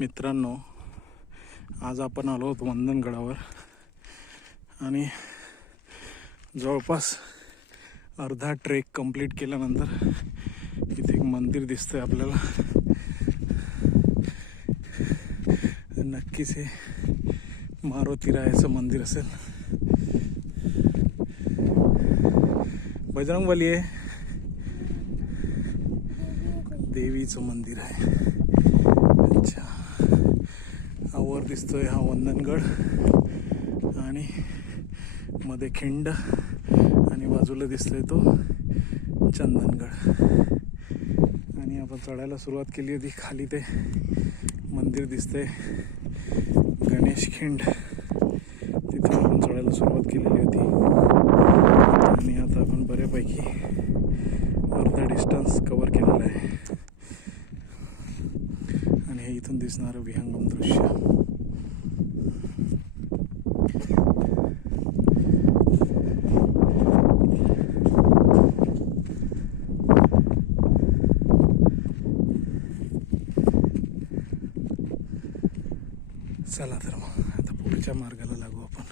मित्रांनो आज आपण आलो आहोत वंदनगडावर आणि जवळपास अर्धा ट्रेक कंप्लीट केल्यानंतर इथे एक मंदिर दिसतंय आपल्याला. नक्कीच हे मारुती रायाचं मंदिर असेल. बजरंगबली आहे. देवीचं मंदिर आहे. अच्छा. हा वर दिसतोय हा वंदनगड. आणि मध्ये खिंड आणि बाजूला दिसतोय तो चंदनगड. आणि आपण चढायला सुरुवात केली होती. खाली ते मंदिर दिसतंय. गणेश खिंड. तिथून आपण चढायला सुरुवात केलेली होती. आणि आता आपण बऱ्यापैकी अर्धा डिस्टन्स कवर केलेला आहे. आणि हे इथून दिसणारं विहंग दृश्य चला तर मग आता पुढच्या मार्गाला लागू आपण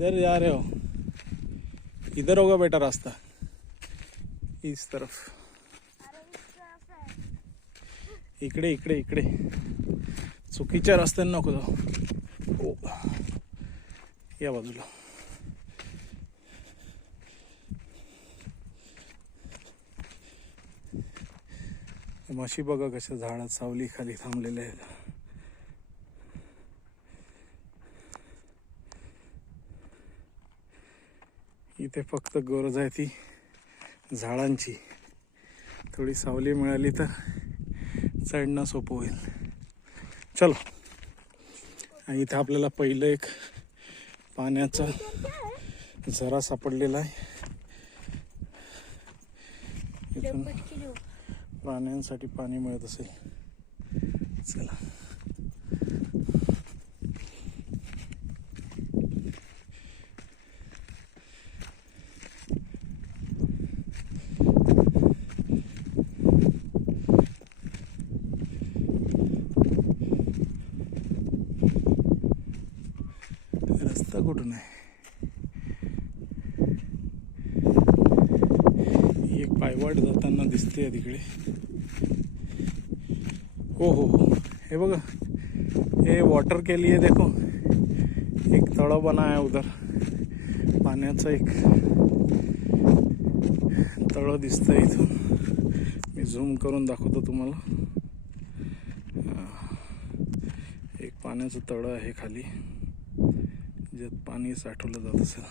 इधर जा रहे हो। इधर होगा बेटा रास्ता। इस तरफ। इकडे इकडे इकडे। चुकीच्या रस्त्याने नको जाऊ। हो। या बाजूला। माशी बघा कशा झाडात सावली खाली थांबलेल्या आहेत. इथे फक्त गरज आहे ती झाडांची. थोडी सावली मिळाली तर चढणं सोपं होईल. चलो. आणि इथे आपल्याला पहिलं एक पाण्याचा झरा सापडलेला आहे. इथून प्राण्यांसाठी पाणी मिळत असेल. चला. रस्ता कुठून आहे ही एक पायवाट जाताना दिसते तिकडे. हो हो हो. हे बघा हे वॉटर के लिए देखो. एक तळं बना आहे उधर. पाण्याचं एक तळं दिसतं इथून. मी झूम करून दाखवतो तुम्हाला. एक पाण्याचं तळं आहे खाली. ज्यात पाणी साठवलं जात असेल.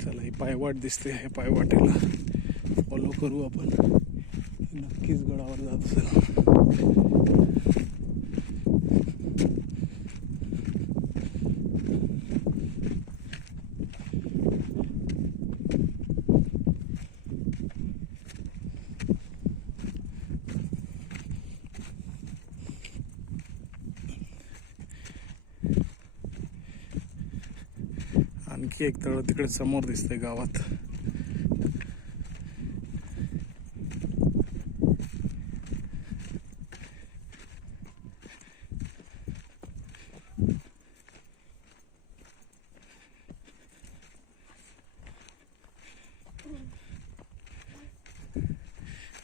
चला ही पायवाट दिसते हे पायवाटेला. फॉलो करू आपण. नक्कीच गडावर जात असेल. आणखी एक तळ तिकडे समोर दिसतंय गावात.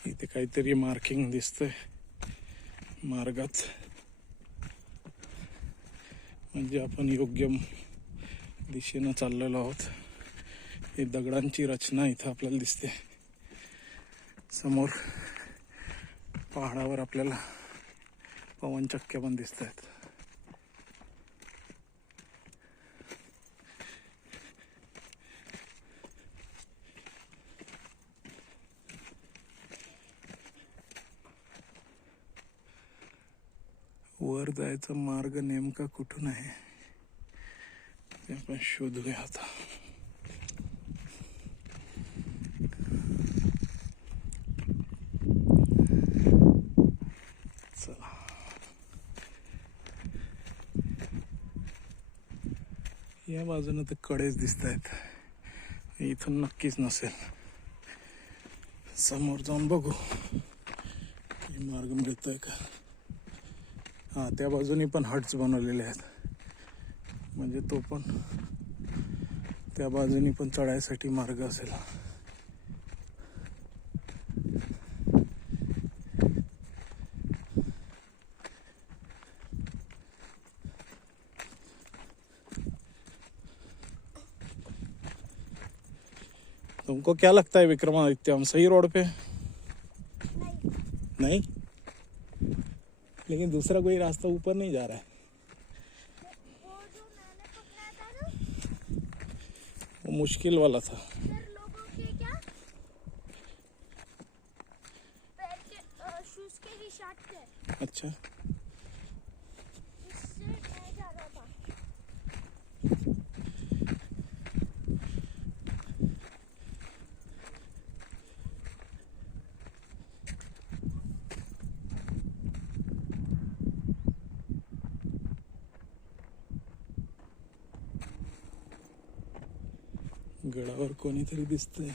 इथे काहीतरी मार्किंग दिसतंय. मार्गात. म्हणजे आपण योग्य दिशेनं चाललेलो आहोत. ही दगडांची रचना इथं आपल्याला दिसते. समोर पहाडावर आपल्याला पवनचक्क्या पण दिसत आहेत वर जायचा मार्ग नेमका कुठून आहे? ते आपण शोधूया आता या बाजूनं तर कडेच दिसत आहेत इथून नक्कीच नसेल. समोर जाऊन बघू. मार्ग मिळतोय का? हां त्या बाजूने पण हट्स बनवलेले आहेत. म्हणजे तो पण त्या बाजूनी पण चढायसाठी मार्ग असेल. तुमको क्या लगता है विक्रमादित्य हम सही रोड पे हैं? नहीं? लेकिन दूसरा कोई रास्ता ऊपर नहीं जा रहा है। मुश्किल वाला था के के. अच्छा इससे मैं जा रहा था गडावर कोणीतरी दिसतंय.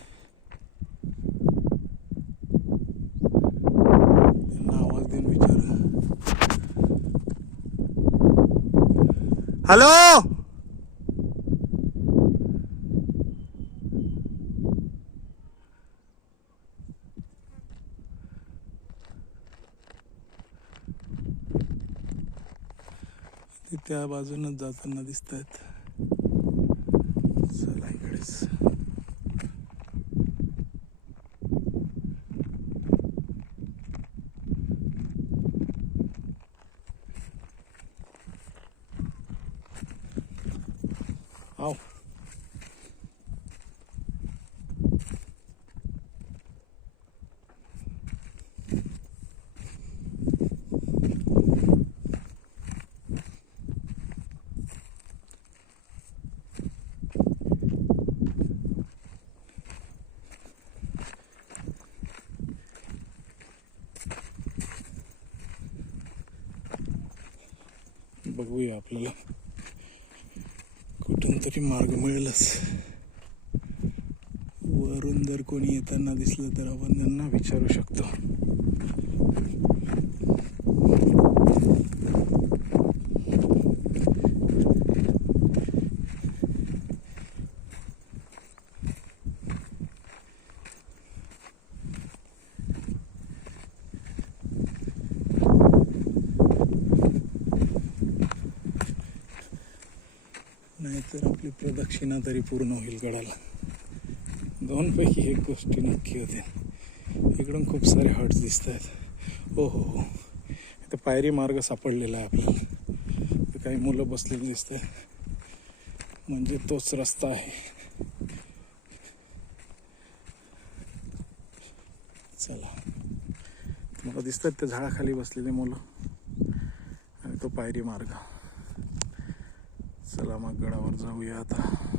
त्यांना आवाज देऊन विचार. हॅलो? त्या बाजूनच जाताना दिसत आहेत Oh. कुठून तरी मार्ग मिळेलच. वरून जर कोणी येताना दिसलं तर आपण त्यांना विचारू शकतो. नाहीतर दक्षिणा तरी पूर्ण होईल गडाला. दोनपैकी एक गोष्टी नक्की होते. इकडून खूप सारे हट्स दिसत आहेत हो हो हो. इथं पायरी मार्ग सापडलेला आहे आपल्याला. काही मुलं बसलेली दिसत आहेत म्हणजे तोच रस्ता आहे. चला. मला दिसतात त्या झाडाखाली बसलेली मुलं. आणि तो पायरी मार्ग. चला मग गडावर जाऊया आता.